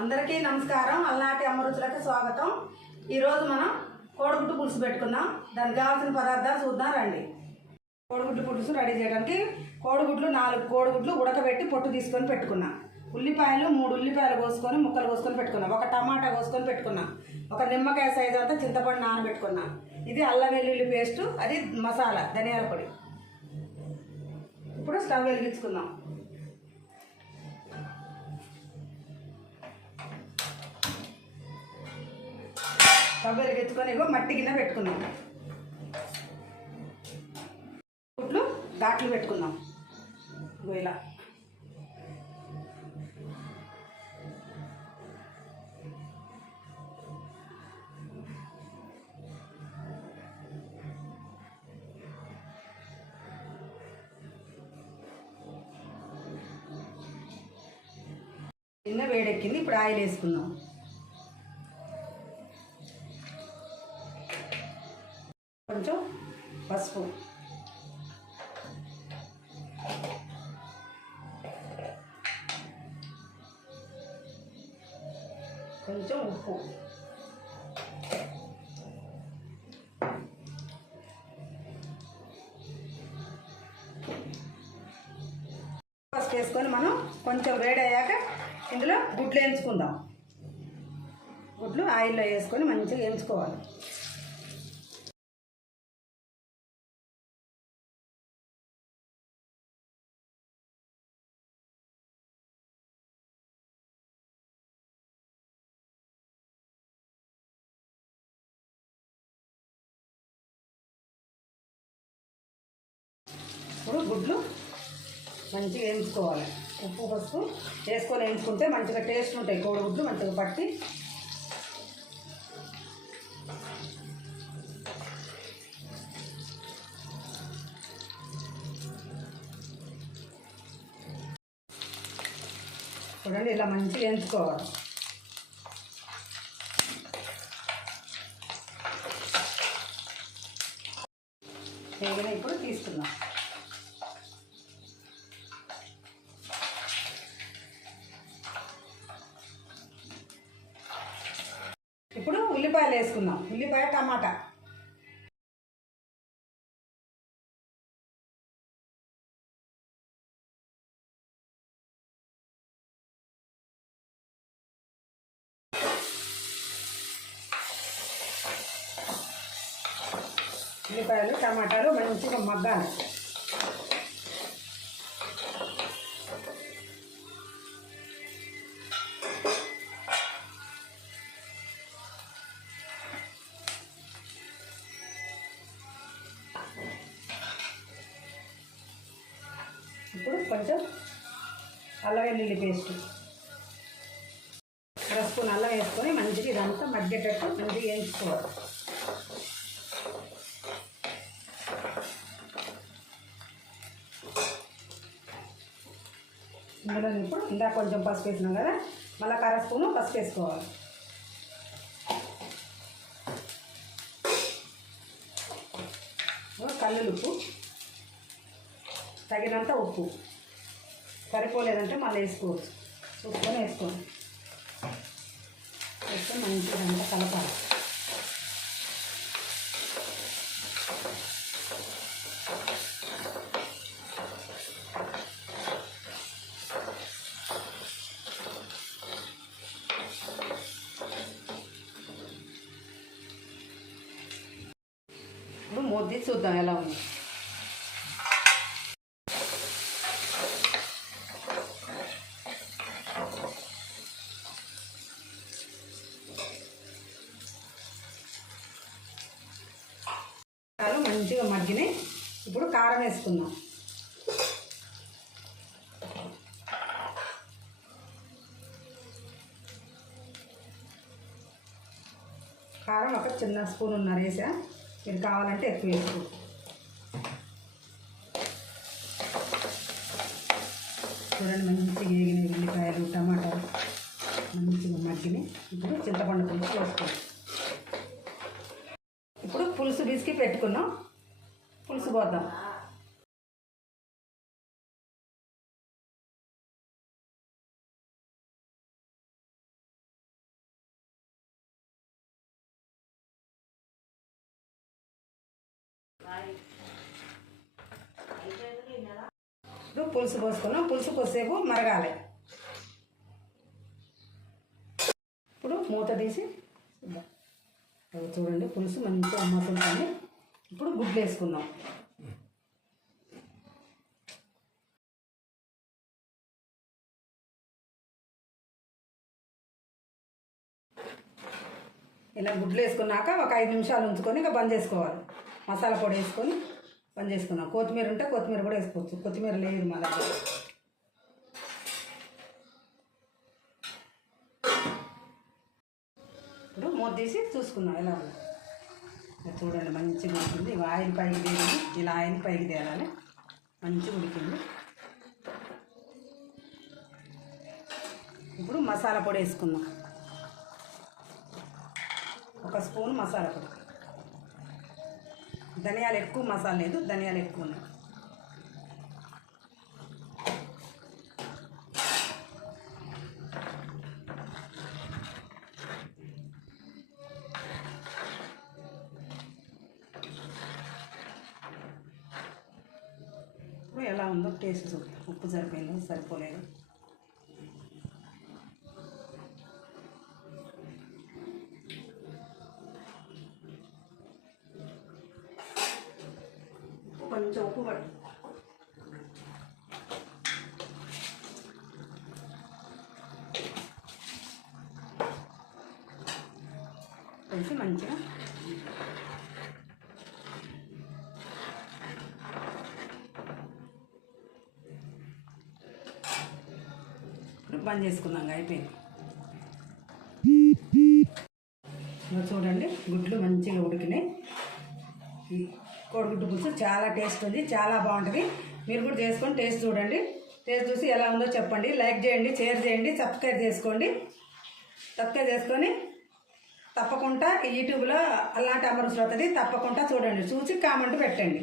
అందరికీ నమస్కారం. అలనాటి అమ్మ రుచులకు స్వాగతం. ఈరోజు మనం కోడిగుడ్డు పులుసు పెట్టుకుందాం. దానికి కావాల్సిన పదార్థాలు చూద్దాం రండి. కోడిగుడ్డు పులుసు రెడీ చేయడానికి కోడిగుడ్లు 4 కోడిగుడ్లు ఉడకబెట్టి పొట్టు తీసుకొని పెట్టుకున్నా. ఉల్లిపాయలు 3 ఉల్లిపాయలు కోసుకొని ముక్కలు కోసుకొని పెట్టుకున్నా. ఒక టమాటా కోసుకొని పెట్టుకున్నా. ఒక నిమ్మకాయ సైజు అంతా చింతపండు నానబెట్టుకున్నా. ఇది అల్లం వెల్లుల్లి పేస్టు, అది మసాలా ధనియాల పొడి. ఇప్పుడు స్టవ్ వెలిగించుకుందాం. స్టవ్ వెలిగించుకొని ఇగో మట్టి గిన్నె పెట్టుకుందాం. గుడ్లు ఘాట్లు పెట్టుకుందాం. ఇగో ఇలా గిన్నె వేడెక్కింది. ఇప్పుడు ఆయిల్ వేసుకుందాం. కొంచెం పసుపు, కొంచెం ఉప్పు, పసుపు వేసుకొని మనం కొంచెం వేడయ్యాక ఇందులో గుడ్లు వేయించుకుందాం. గుడ్లు ఆయిల్లో వేసుకొని మంచిగా వేయించుకోవాలి. ఇప్పుడు గుడ్లు మంచిగా వేయించుకోవాలి. ఉప్పు పసుపు వేసుకొని వేయించుకుంటే మంచిగా టేస్ట్ ఉంటాయి. కోడిగుడ్లు మంచిగా పట్టి చూడండి, ఇలా మంచిగా వేయించుకోవాలి. వేగిన ఇప్పుడు తీసుకుందాం. ఇప్పుడు ఉల్లిపాయలు వేసుకుందాం. ఉల్లిపాయ టమాటా, ఉల్లిపాయలు టమాటాలు మంచిగా మగ్గాలి. ఇప్పుడు కొంచెం అల్లం వెల్లుల్లి పేస్టు, 1 స్పూన్ అల్లం వేసుకొని మంచిగా ఇదంతా మగ్గేటట్టు మంచిగా వేయించుకోవాలి. ఇందులో ఇప్పుడు ఇందాక కొంచెం పసుపు వేసినాం కదా, మళ్ళీ 1 స్పూను పసుపు వేసుకోవాలి. కల్లులుప్పు, తగినంత ఉప్పు, సరిపోలేదంటే మళ్ళీ వేసుకోవచ్చు. చూసుకొని వేసుకొని మంచిగా అంతా కలపాలి. ఇప్పుడు మూత తీసి చూద్దాం ఎలా ఉంది. మంచిగా మగ్గినాయి. ఇప్పుడు కారం వేసుకుందాం. కారం ఒక చిన్న స్పూన్ వేసా. మీరు కావాలంటే ఎక్కువ వేసుకో. చూడండి, మంచిగా వేగినాయి ఉల్లిపాయలు టమాటాలు మంచిగా మగ్గినాయి. ఇప్పుడు చింతపండు పులుసు వేసుకోండి. ఇప్పుడు పులుసు బిసికి పెట్టుకున్నాం. పులుసు పోద్దాం. ఇప్పుడు పులుసు పోసుకున్నాం. పులుసు కొద్దిసేపు మరగాలి. ఇప్పుడు మూత తీసి చూడండి పులుసు మంచిగా మసులుతుంది. ఇప్పుడు గుడ్లు వేసుకుందాం. ఇలా గుడ్లు వేసుకున్నాక ఒక 5 నిమిషాలు ఉంచుకొని ఇక బంద్ చేసుకోవాలి. మసాలా పొడి వేసుకొని బంద్ చేసుకుందాం. కొత్తిమీర ఉంటే కొత్తిమీర కూడా వేసుకోవచ్చు. కొత్తిమీర లేదు మా దగ్గర. ఇప్పుడు మూత తీసి చూసుకుందాం ఎలా ఉంది. చూడండి మంచిగా ఉడికింది. ఇవి ఆయిల్ పైకి తేలింది. ఇలా ఆయిల్ పైకి తేలాలి. మంచిగా ఉడికింది. ఇప్పుడు మసాలా పొడి వేసుకుందాం. 1 స్పూన్ మసాలా పొడి. ధనియాలు ఎక్కువ, మసాలా లేదు, ధనియాలు ఎక్కువ ఉన్నాయి. ఇప్పుడు ఎలా ఉందో టేస్ట్ చూద్దాం. ఉప్పు సరిపోయిందో సరిపోలేదు. కొంచెం ఉప్పు పట్టు. వేసి మంచిగా ఇప్పుడు బంద్ చేసుకుందాం. అయిపోయింది. చూడండి గుడ్లు మంచిగా ఉడికినాయి. కోడిగుడ్డు పులుసు చాలా టేస్ట్ ఉంది. చాలా బాగుంటుంది. మీరు కూడా చేసుకొని టేస్ట్ చూడండి. టేస్ట్ చూసి ఎలా ఉందో చెప్పండి. లైక్ చేయండి, షేర్ చేయండి, సబ్స్క్రైబ్ చేసుకోండి. సబ్స్క్రైబ్ చేసుకొని తప్పకుండా యూట్యూబ్లో అలాంటి అమరుసులు అవుతుంది. తప్పకుండా చూడండి. చూసి కామెంట్ పెట్టండి.